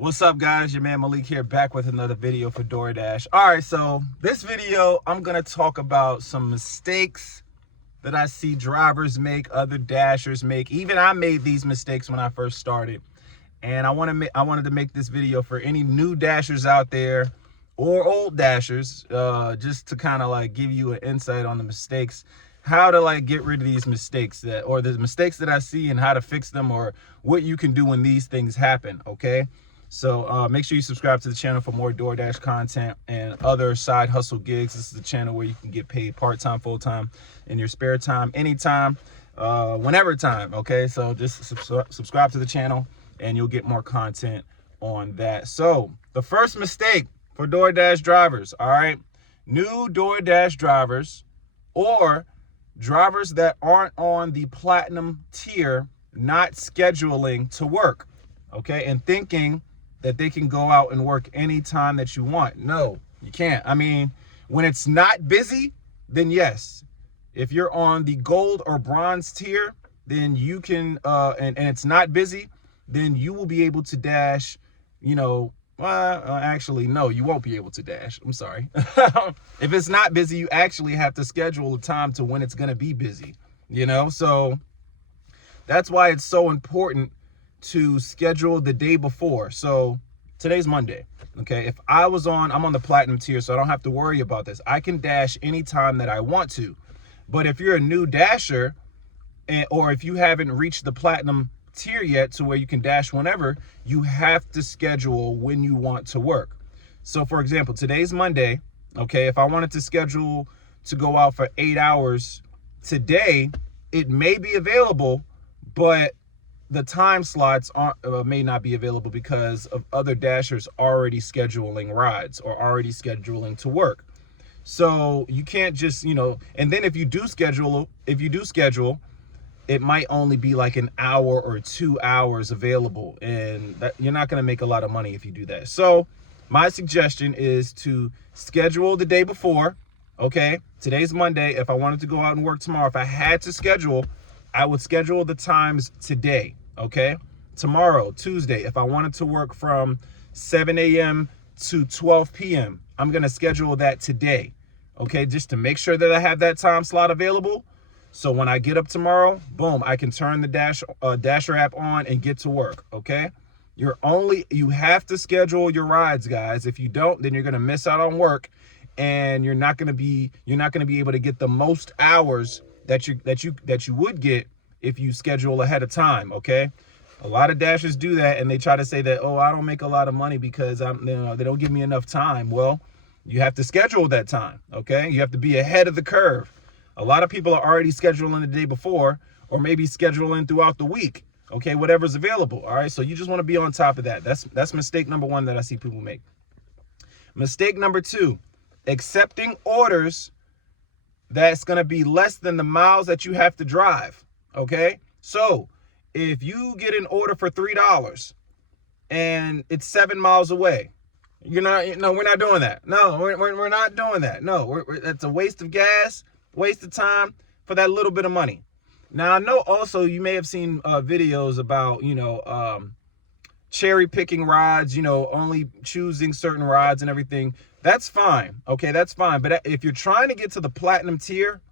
What's up, guys? Your man Malik here, back with another video for Doordash. All right, so this video, I'm gonna talk about some mistakes that I see drivers make, other dashers make. Even I made these mistakes when I first started, and I wanted to make this video for any new dashers out there or old dashers, just to kind of like give you an insight on the mistakes, how to like get rid of these mistakes or the mistakes that I see and how to fix them, or what you can do when these things happen. Okay. So make sure you subscribe to the channel for more DoorDash content and other side hustle gigs. This is the channel where you can get paid part-time, full-time, in your spare time, anytime, whenever time, okay? So just subscribe to the channel and you'll get more content on that. So the first mistake for DoorDash drivers, all right? New DoorDash drivers or drivers that aren't on the platinum tier, not scheduling to work, okay? And thinking that they can go out and work anytime that you want. No, you can't. I mean, when it's not busy, then yes. If you're on the gold or bronze tier, then you can, and it's not busy, then you will be able to dash, actually, no, you won't be able to dash. I'm sorry. If it's not busy, you actually have to schedule a time to when it's going to be busy, So that's why it's so important to schedule the day before. So today's Monday, okay? If I'm on the platinum tier, so I don't have to worry about this. I can dash anytime that I want to. But if you're a new dasher, or if you haven't reached the platinum tier yet to where you can dash whenever, you have to schedule when you want to work. So for example, today's Monday, okay? If I wanted to schedule to go out for 8 hours today, it may be available, but the time slots may not be available because of other dashers already scheduling rides or already scheduling to work. So you can't just, and then if you do schedule, it might only be like an hour or 2 hours available, and you're not going to make a lot of money if you do that. So my suggestion is to schedule the day before, okay? Today's Monday. If I wanted to go out and work tomorrow, if I had to schedule, I would schedule the times today, okay? Tomorrow, Tuesday, if I wanted to work from 7 a.m. to 12 p.m., I'm going to schedule that today, okay? Just to make sure that I have that time slot available. So when I get up tomorrow, boom, I can turn the Dasher app on and get to work, okay? You have to schedule your rides, guys. If you don't, then you're going to miss out on work, and you're not going to be able to get the most hours that you would get if you schedule ahead of time, okay? A lot of dashers do that, and they try to say that, oh, I don't make a lot of money because they don't give me enough time. Well, you have to schedule that time, okay? You have to be ahead of the curve. A lot of people are already scheduling the day before, or maybe scheduling throughout the week, okay? Whatever's available, all right? So you just want to be on top of that. That's mistake number one that I see people make. Mistake number two, accepting orders that's going to be less than the miles that you have to drive, okay? So if you get an order for $3 and it's 7 miles away, we're not doing that. No, we're not doing that. No, that's a waste of gas, waste of time for that little bit of money. Now, I know also you may have seen videos about, cherry picking rides, only choosing certain rides and everything. That's fine. Okay, that's fine. But if you're trying to get to the platinum tier,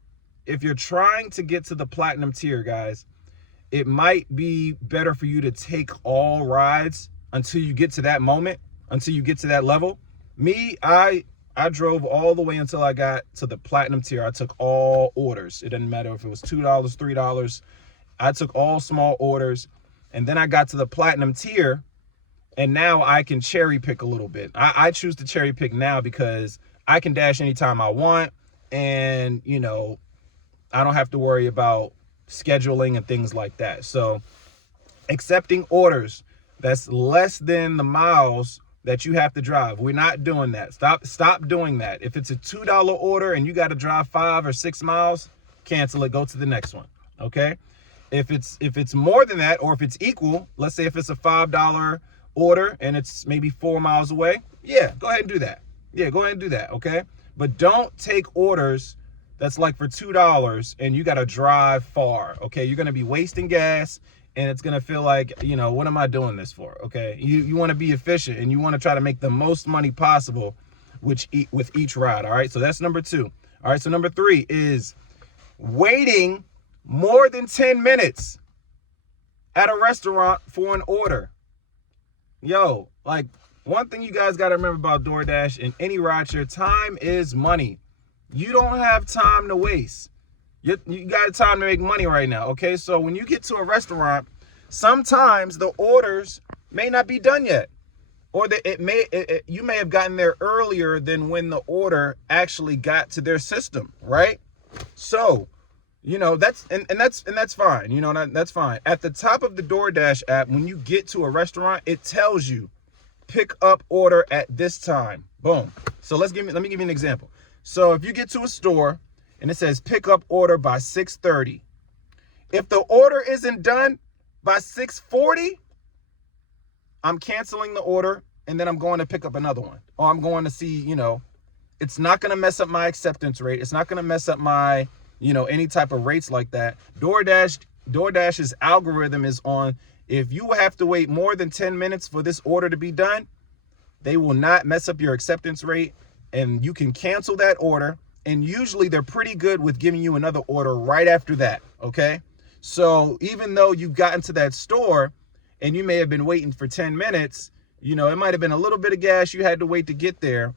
guys, it might be better for you to take all rides until you get to that moment, until you get to that level. Me, I drove all the way until I got to the platinum tier. I took all orders. It didn't matter if it was $2, $3. I took all small orders, and then I got to the platinum tier, and now I can cherry pick a little bit. I choose to cherry pick now because I can dash anytime I want, and I don't have to worry about scheduling and things like that. So accepting orders that's less than the miles that you have to drive, we're not doing that. Stop doing that. If it's a $2 order and you got to drive 5 or 6 miles, cancel it, go to the next one, okay? If it's more than that, or if it's equal, let's say if it's a $5 order and it's maybe 4 miles away, yeah, go ahead and do that. Yeah, go ahead and do that, okay? But don't take orders that's like for $2 and you got to drive far, okay? You're going to be wasting gas, and it's gonna feel like, what am I doing this for? Okay, you want to be efficient, and you want to try to make the most money possible with each ride. All right, so that's number 2. All right, so number 3 is waiting more than 10 minutes at a restaurant for an order. Yo, like, one thing you guys got to remember about DoorDash and any rideshare: time is money. You don't have time to waste. You got time to make money right now, okay? So when you get to a restaurant, sometimes the orders may not be done yet, or that you may have gotten there earlier than when the order actually got to their system, right? So, that's fine. That's fine. At the top of the DoorDash app, when you get to a restaurant, it tells you pick up order at this time. Boom. So let me give you an example. So if you get to a store and it says pick up order by 6:30, if the order isn't done by 6:40, I'm canceling the order, and then I'm going to pick up another one. Or I'm going to see, it's not going to mess up my acceptance rate. It's not going to mess up my, any type of rates like that. DoorDash's algorithm is on, if you have to wait more than 10 minutes for this order to be done, they will not mess up your acceptance rate, and you can cancel that order. And usually they're pretty good with giving you another order right after that, okay? So even though you've gotten to that store and you may have been waiting for 10 minutes, it might have been a little bit of gas you had to wait to get there,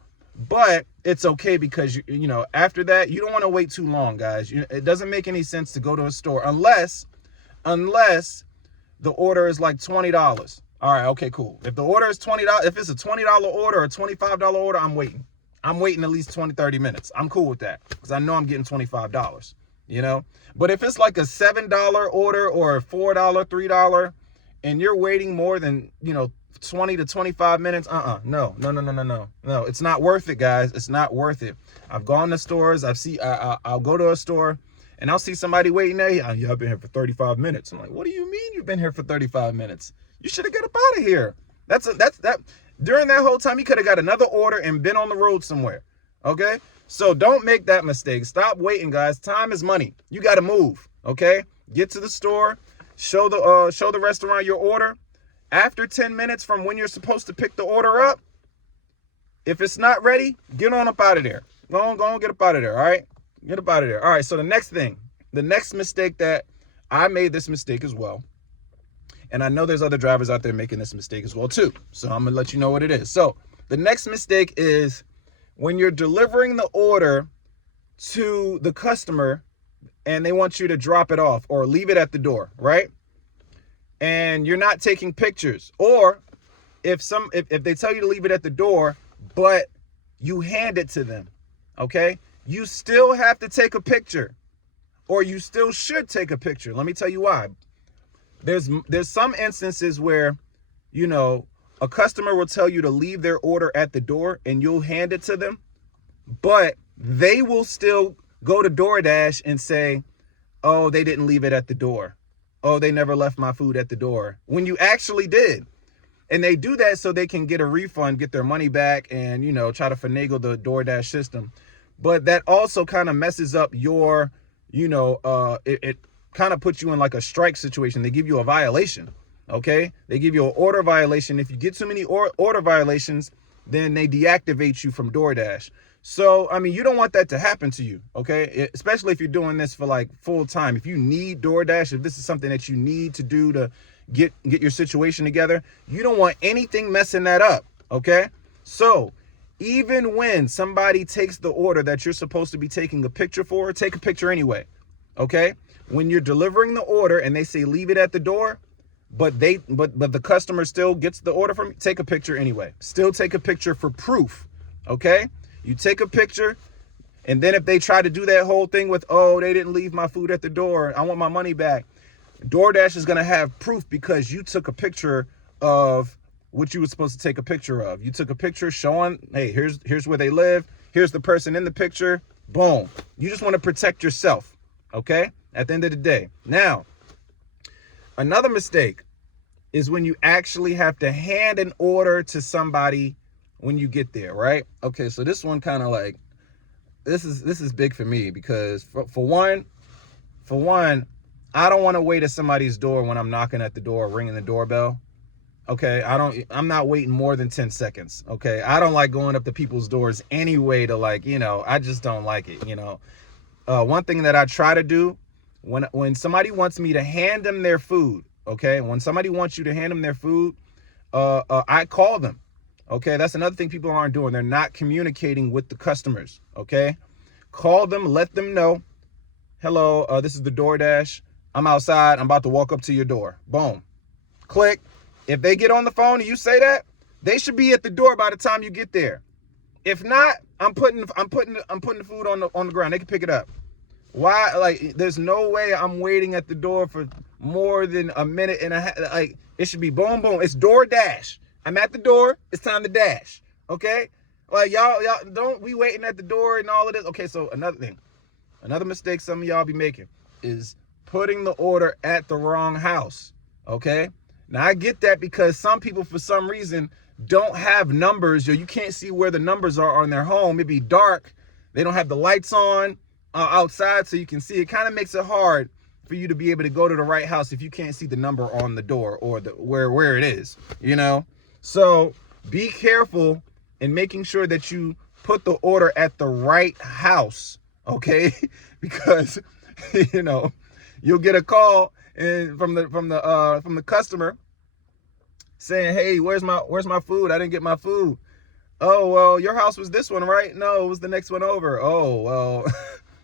but it's okay, because, after that, you don't want to wait too long, guys. It doesn't make any sense to go to a store unless the order is like $20. All right, okay, cool. If the order is $20, if it's a $20 order or a $25 order, I'm waiting. I'm waiting at least 20, 30 minutes. I'm cool with that, because I know I'm getting $25, But if it's like a $7 order or a $4, $3, and you're waiting more than, 20 to 25 minutes, no, it's not worth it, guys. It's not worth it. I've gone to stores. I'll go to a store, and I'll see somebody waiting there. Yeah, I've been here for 35 minutes. I'm like, what do you mean you've been here for 35 minutes? You should have got up out of here. During that whole time, you could have got another order and been on the road somewhere, okay? So don't make that mistake. Stop waiting, guys. Time is money. You got to move, okay? Get to the store, show the restaurant your order. After 10 minutes from when you're supposed to pick the order up, if it's not ready, get on up out of there. Go on, get up out of there, all right? Get up out of there. All right, so the next mistake that I made this mistake as well, and I know there's other drivers out there making this mistake as well too. So I'm going to let you know what it is. So the next mistake is when you're delivering the order to the customer and they want you to drop it off or leave it at the door, right? And you're not taking pictures, or if they tell you to leave it at the door, but you hand it to them, okay? You still have to take a picture, or you still should take a picture. Let me tell you why. There's some instances where, a customer will tell you to leave their order at the door and you'll hand it to them, but they will still go to DoorDash and say, oh, they didn't leave it at the door. Oh, they never left my food at the door, when you actually did. And they do that so they can get a refund, get their money back, and, try to finagle the DoorDash system. But that also kind of messes up your, it kind of puts you in like a strike situation. They give you a violation, okay? They give you an order violation. If you get too many order violations, then they deactivate you from DoorDash. So, you don't want that to happen to you, okay? Especially if you're doing this for like full time. If you need DoorDash, if this is something that you need to do to get your situation together, you don't want anything messing that up, okay? So, even when somebody takes the order that you're supposed to be taking a picture for, take a picture anyway, okay? When you're delivering the order and they say leave it at the door, but the customer still gets the order from you, take a picture anyway. Still take a picture for proof, okay? You take a picture, and then if they try to do that whole thing with, oh, they didn't leave my food at the door, I want my money back, DoorDash is going to have proof because you took a picture of what you were supposed to take a picture of. You took a picture showing, hey, here's where they live. Here's the person in the picture. Boom. You just want to protect yourself, okay? At the end of the day. Now, another mistake is when you actually have to hand an order to somebody when you get there, right? Okay, so this one kind of like, this is big for me because for one, I don't want to wait at somebody's door when I'm knocking at the door, ringing the doorbell. Okay, I'm not waiting more than 10 seconds. Okay, I don't like going up to people's doors anyway to like, I just don't like it. One thing that I try to do when somebody wants me to hand them their food, okay, when somebody wants you to hand them their food, I call them. Okay, that's another thing people aren't doing. They're not communicating with the customers. Okay, call them, let them know, hello, this is the DoorDash. I'm outside. I'm about to walk up to your door. Boom, click. If they get on the phone and you say that, they should be at the door by the time you get there. If not, I'm putting the food on the ground. They can pick it up. Why? Like, there's no way I'm waiting at the door for more than a minute and a half. Like, it should be boom, boom. It's DoorDash. I'm at the door. It's time to dash. Okay? Like, y'all don't be waiting at the door and all of this. Okay, so another mistake some of y'all be making is putting the order at the wrong house. Okay? Now, I get that because some people, for some reason, don't have numbers. You can't see where the numbers are on their home. It be dark. They don't have the lights on outside so you can see. It kind of makes it hard for you to be able to go to the right house if you can't see the number on the door or where it is, So be careful in making sure that you put the order at the right house, okay? Because, you'll get a call from the customer saying, hey, where's my food? I didn't get my food. Oh, well, your house was this one, right? No, it was the next one over. Oh, well,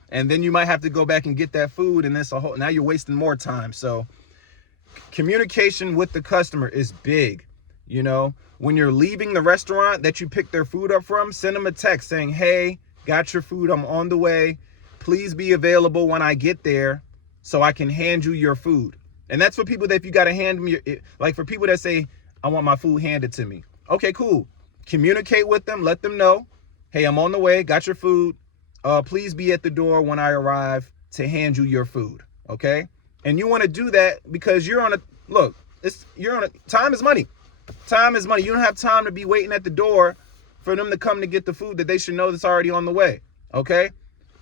and then you might have to go back and get that food, and now you're wasting more time. So communication with the customer is big. When you're leaving the restaurant that you picked their food up from, send them a text saying, hey, got your food. I'm on the way. Please be available when I get there so I can hand you your food. And that's for people that if you got to hand them like for people that say, I want my food handed to me. Okay, cool. Communicate with them. Let them know, hey, I'm on the way. Got your food. Please be at the door when I arrive to hand you your food. Okay. And you want to do that because time is money. Time is money. You don't have time to be waiting at the door for them to come to get the food that they should know that's already on the way. Okay.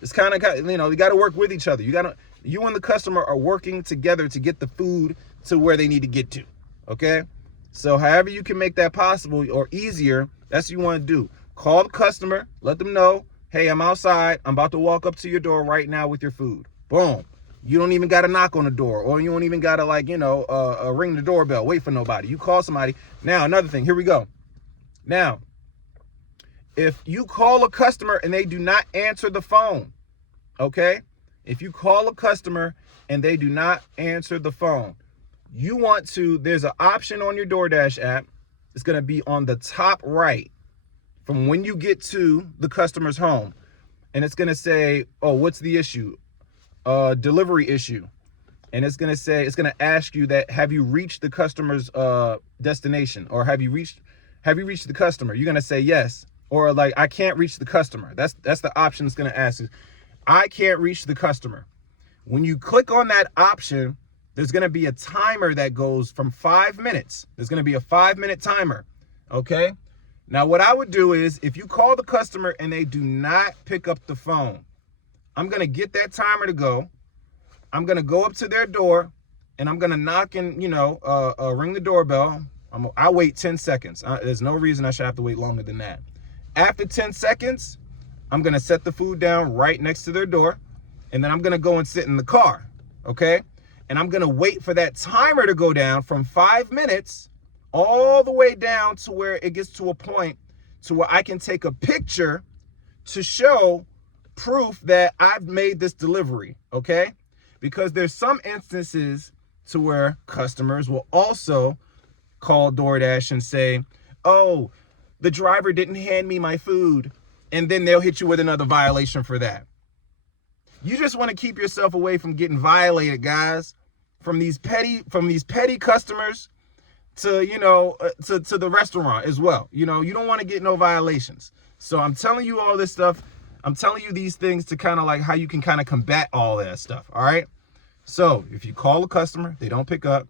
It's kind of, you got to work with each other. You and the customer are working together to get the food to where they need to get to. Okay. So however you can make that possible or easier, that's what you want to do. Call the customer, let them know, hey, I'm outside. I'm about to walk up to your door right now with your food. Boom. You don't even got to knock on the door, or you don't even got to ring the doorbell, wait for nobody. You call somebody. Now, another thing, here we go. Now, if you call a customer and they do not answer the phone, okay? If you call a customer and they do not answer the phone, there's an option on your DoorDash app. It's going to be on the top right from when you get to the customer's home. And it's going to say, oh, what's the issue? Delivery issue. And it's going to ask you that, have you reached the customer's destination? Or have you reached the customer? You're going to say yes. Or like, I can't reach the customer. That's the option it's going to ask you. I can't reach the customer. When you click on that option, there's going to be a timer that goes from 5 minutes. There's going to be a 5-minute timer. Okay. Now, what I would do is if you call the customer and they do not pick up the phone, I'm going to get that timer to go. I'm going to go up to their door and I'm going to knock and, ring the doorbell. I'll wait 10 seconds. There's no reason I should have to wait longer than that. After 10 seconds, I'm going to set the food down right next to their door. And then I'm going to go and sit in the car. Okay. And I'm going to wait for that timer to go down from 5 minutes all the way down to where it gets to a point to where I can take a picture to show proof that I've made this delivery. Okay. Because there's some instances to where customers will also call DoorDash and say, oh, the driver didn't hand me my food. And then they'll hit you with another violation for that. You just want to keep yourself away from getting violated, guys, from these petty customers to the restaurant as well. You don't want to get no violations. So I'm telling you all this stuff. I'm telling you these things to kind of like how you can kind of combat all that stuff. All right. So if you call a customer, they don't pick up,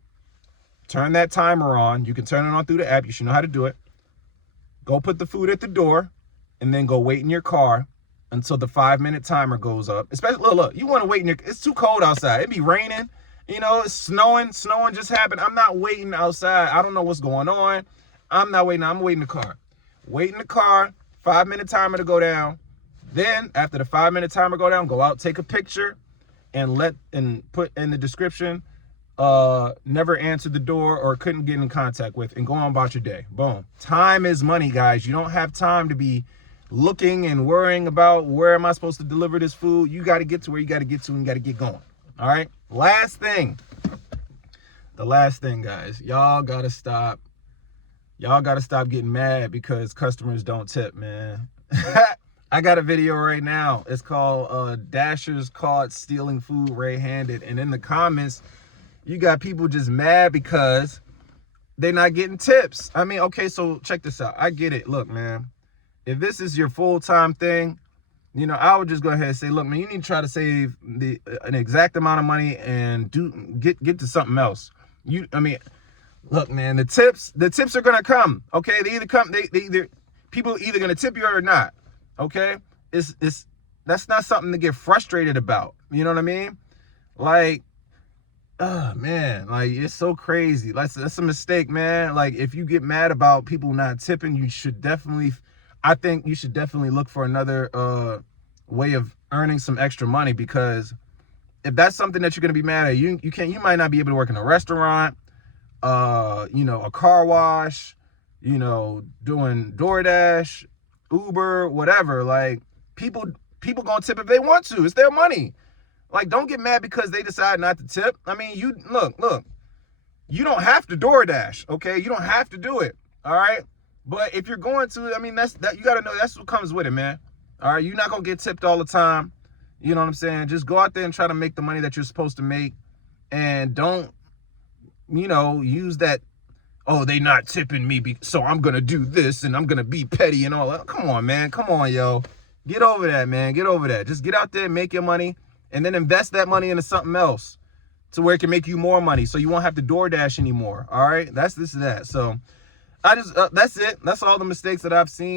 turn that timer on. You can turn it on through the app. You should know how to do it. Go put the food at the door and then go wait in your car until the 5-minute timer goes up. Especially, look, you want to wait it's too cold outside. It be raining You know, it's snowing just happened. I'm not waiting outside. I don't know what's going on. I'm not waiting. I'm waiting in the car. Wait in the car, 5-minute timer to go down. Then after the 5-minute timer go down, go out, take a picture, and put in the description, never answered the door or couldn't get in contact with, and go on about your day. Boom. Time is money, guys. You don't have time to be looking and worrying about where am I supposed to deliver this food. You got to get to where you got to get to, and you got to get going. All right. Last thing. The last thing, guys. Y'all got to stop getting mad because customers don't tip, man. I got a video right now. It's called Dashers Caught Stealing Food Red-Handed. And in the comments, you got people just mad because they're not getting tips. I mean, okay, so check this out. I get it. Look, man, if this is your full-time thing, you know, I would just go ahead and say, look, man, you need to try to save an exact amount of money and get to something else. Look, man, the tips are gonna come. Okay, they either people either gonna tip you or not. Okay, that's not something to get frustrated about. You know what I mean? Like, oh man, like it's so crazy. That's a mistake, man. Like if you get mad about people not tipping, I think you should definitely look for another way of earning some extra money, because if that's something that you're gonna be mad at, you might not be able to work in a restaurant, a car wash, doing Doordash, Uber, whatever. Like people gonna tip if they want to. It's their money. Like, don't get mad because they decide not to tip. I mean, you look, you don't have to DoorDash, okay? You don't have to do it, all right? But if you're going to, I mean, that you got to know that's what comes with it, man. All right, you're not going to get tipped all the time. You know what I'm saying? Just go out there and try to make the money that you're supposed to make, and don't, use that, oh, they not tipping me, so I'm going to do this and I'm going to be petty and all that. Come on, man. Come on, yo. Get over that, man. Get over that. Just get out there and make your money, and then invest that money into something else to where it can make you more money, so you won't have to DoorDash anymore. All right, that's that. So that's it. That's all the mistakes that I've seen.